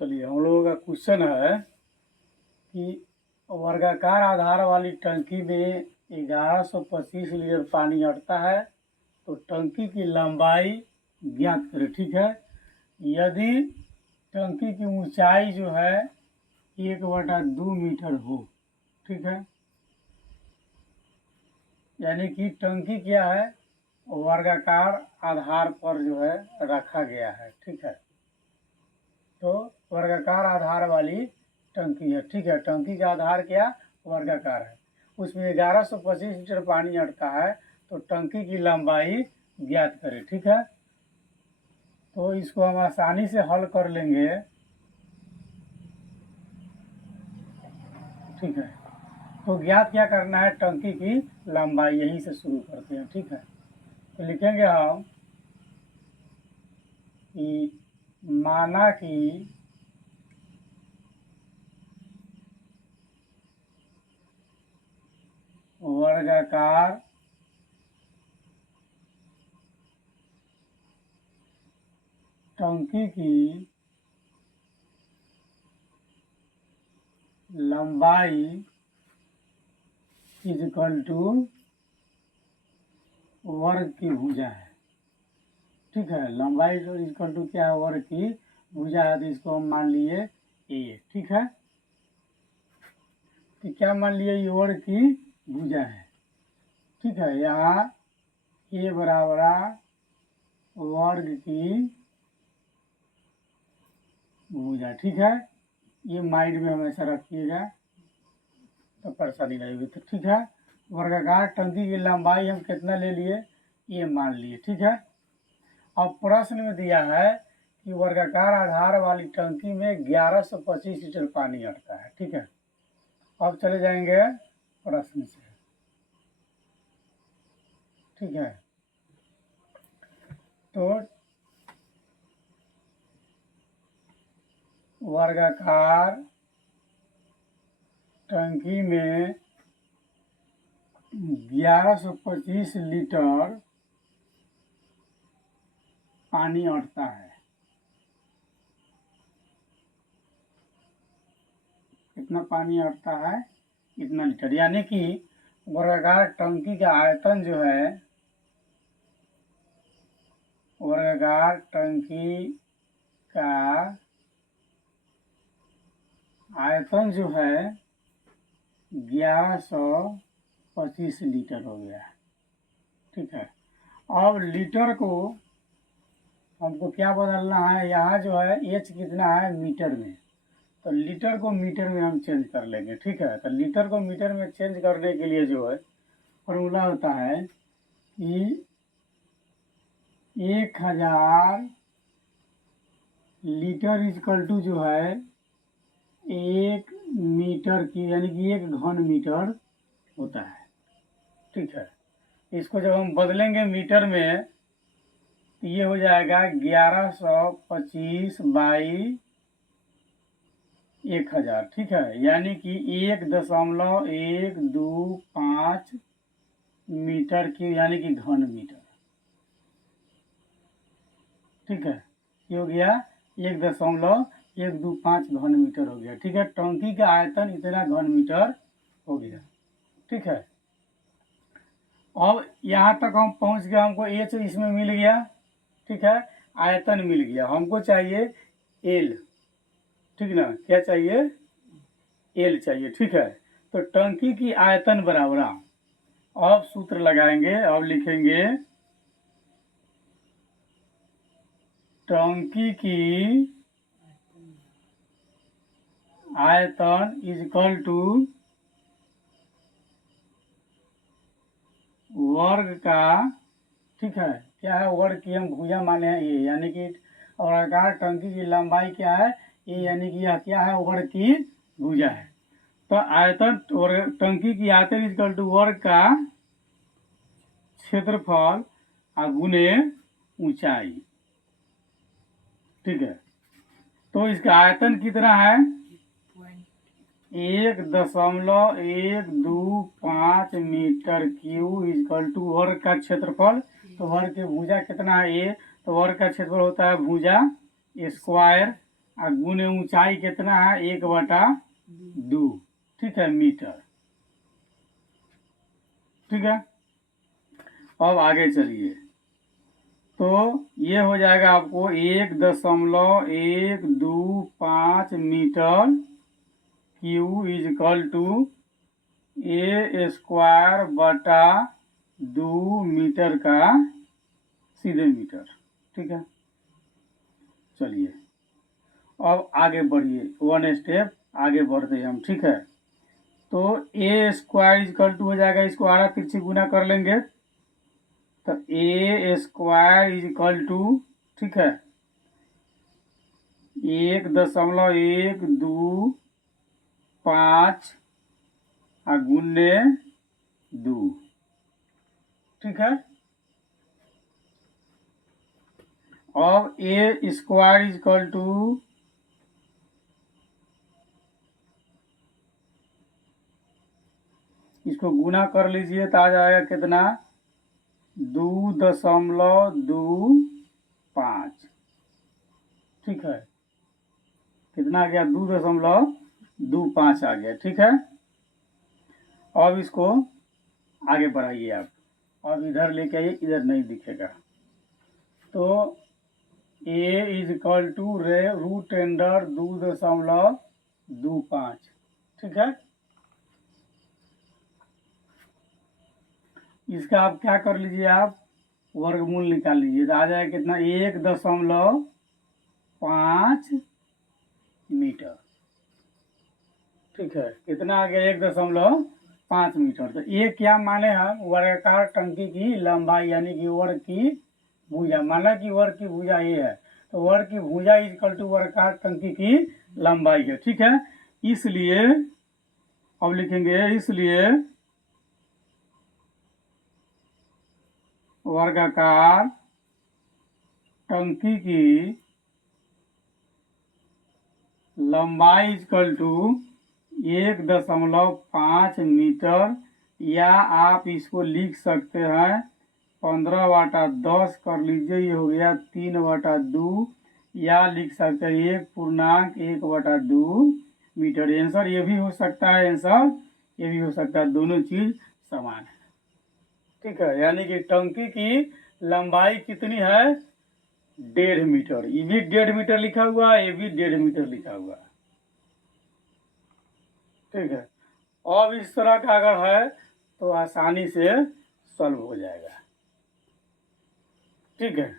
चलिए हम लोगों का क्वेश्चन है कि वर्गाकार आधार वाली टंकी में 1125 लीटर पानी अटता है तो टंकी की लंबाई ज्ञात करें। ठीक है, यदि टंकी की ऊंचाई जो है 1/2 मीटर हो, ठीक है, यानी कि टंकी क्या है, वर्गाकार आधार पर जो है रखा गया है। ठीक है, तो वर्गाकार आधार वाली टंकी है। ठीक है, टंकी का आधार क्या, वर्गाकार है, उसमें 1125 लीटर पानी अटका है तो टंकी की लंबाई ज्ञात करें। ठीक है, तो इसको हम आसानी से हल कर लेंगे। ठीक है, तो ज्ञात क्या करना है, टंकी की लंबाई, यहीं से शुरू करते हैं। ठीक है, तो लिखेंगे हम कि माना कि वर्गाकार टंकी की लंबाई इज इक्वल टू वर्ग की भुजा है। ठीक है, लंबाई इज इक्वल टू क्या है, वर्ग की भुजा है, तो इसको हम मान लिए ए। ठीक है, तो क्या मान लिए, ये वर्ग की भुजा है। ठीक है, यहाँ ए बराबर वर्ग की भुजा। ठीक है, ये माइंड में हमेशा रखिएगा तो परेशानी नहीं होगी। तो ठीक है, वर्गाकार टंकी की लंबाई हम कितना ले लिए, ये मान लिए। ठीक है, अब प्रश्न में दिया है कि वर्गाकार आधार वाली टंकी में 1125 लीटर पानी अटका है। ठीक है, अब चले जाएंगे प्रश्न से। ठीक है, तो वर्गाकार टंकी में 1125 लीटर पानी अटता है। कितना पानी अटता है, इतना लीटर, यानी कि वर्गाकार टंकी का आयतन जो है, वर्गाकार टंकी का आयतन जो है 1125 लीटर हो गया। ठीक है, अब लीटर को हमको क्या बदलना है, यहाँ जो है एच कितना है मीटर में, तो लीटर को मीटर में हम चेंज कर लेंगे। ठीक है, तो लीटर को मीटर में चेंज करने के लिए जो है फॉर्मूला होता है कि 1000 लीटर इजकल टू जो है 1 मीटर की, यानी कि 1 घन मीटर होता है। ठीक है, इसको जब हम बदलेंगे मीटर में तो ये हो जाएगा 1125 बाई 1000। ठीक है, यानी कि 1.125 मीटर की, यानी कि घन मीटर। ठीक है, ये हो गया 1.125 घन मीटर हो गया। ठीक है, टंकी का आयतन इतना घन मीटर हो गया। ठीक है, अब यहाँ तक हम पहुँच गए, हमको एच इसमें मिल गया। ठीक है, आयतन मिल गया, हमको चाहिए एल। ठीक ना, क्या चाहिए, एल चाहिए। ठीक है, तो टंकी की आयतन बराबर, अब सूत्र लगाएंगे, अब लिखेंगे टंकी की आयतन इज इक्वल टू वर्ग का, ठीक है, क्या है, वर्ग की हम भुजा माने हैं ये, यानी कि वर्गाकार टंकी की लंबाई क्या है, ये, यानी कि यह क्या है, वर्ग की भुजा है। तो आयतन टंकी की आयतन इज इक्वल टू वर्ग का क्षेत्रफल गुने ऊंचाई। ठीक है, तो इसका आयतन कितना है, 1.125 मीटर क्यूब इक्वल टू वर्ग का क्षेत्रफल। तो वर्ग की भुजा कितना है, ए, तो वर्ग का क्षेत्रफल होता है भुजा स्क्वायर और गुने ऊंचाई कितना है 1/2, ठीक है, मीटर। ठीक है, अब आगे चलिए। तो ये हो जाएगा आपको 1.125 metre q is equal to a² 2 metre का सीधे मीटर। ठीक है, चलिए अब आगे बढ़िए, 1 स्टेप आगे बढ़ते हैं हम। ठीक है, तो a² इक्वल टू हो जाएगा, इसको आधा तिरछी गुना कर लेंगे तो a² इज इक्वल टू, ठीक है, 1.125 गुने 2। ठीक है, अब a² इज इक्वल टू, इसको गुना कर लीजिए तो आ जाएगा कितना, 2.25। ठीक है, कितना आ गया, 2.25 आ गया। ठीक है, अब इसको आगे बढ़ाइए आप, अब इधर लेके आइए, इधर नहीं दिखेगा। तो a is equal to root under 2.25। ठीक है, इसका आप क्या कर लीजिए, आप वर्गमूल निकाल लीजिए तो आ जाएगा कितना, 1.5 मीटर। ठीक है, कितना आ गया, 1.5 मीटर। तो ये क्या माने हम, वर्गाकार टंकी की लंबाई, यानी कि वर्ग की भुजा। माना कि वर्ग की भुजा ये है, तो वर्ग की भुजा इक्वल टू वर्गाकार टंकी की लंबाई है। ठीक है, इसलिए अब लिखेंगे, इसलिए वर्गाकार टंकी की लंबाई इक्वल टू 1.5 मीटर, या आप इसको लिख सकते हैं 15/10 कर लीजिए, ये हो गया 3/2, या लिख सकते हैं 1.1/2 मीटर। आंसर ये भी हो सकता है, आंसर ये भी हो सकता है, दोनों चीज समान है। ठीक है, यानी कि टंकी की लंबाई कितनी है, 1.5 मीटर। ये भी 1.5 मीटर लिखा हुआ है, ये भी 1.5 मीटर लिखा हुआ है। ठीक है, अब इस तरह का अगर है तो आसानी से सॉल्व हो जाएगा। ठीक है।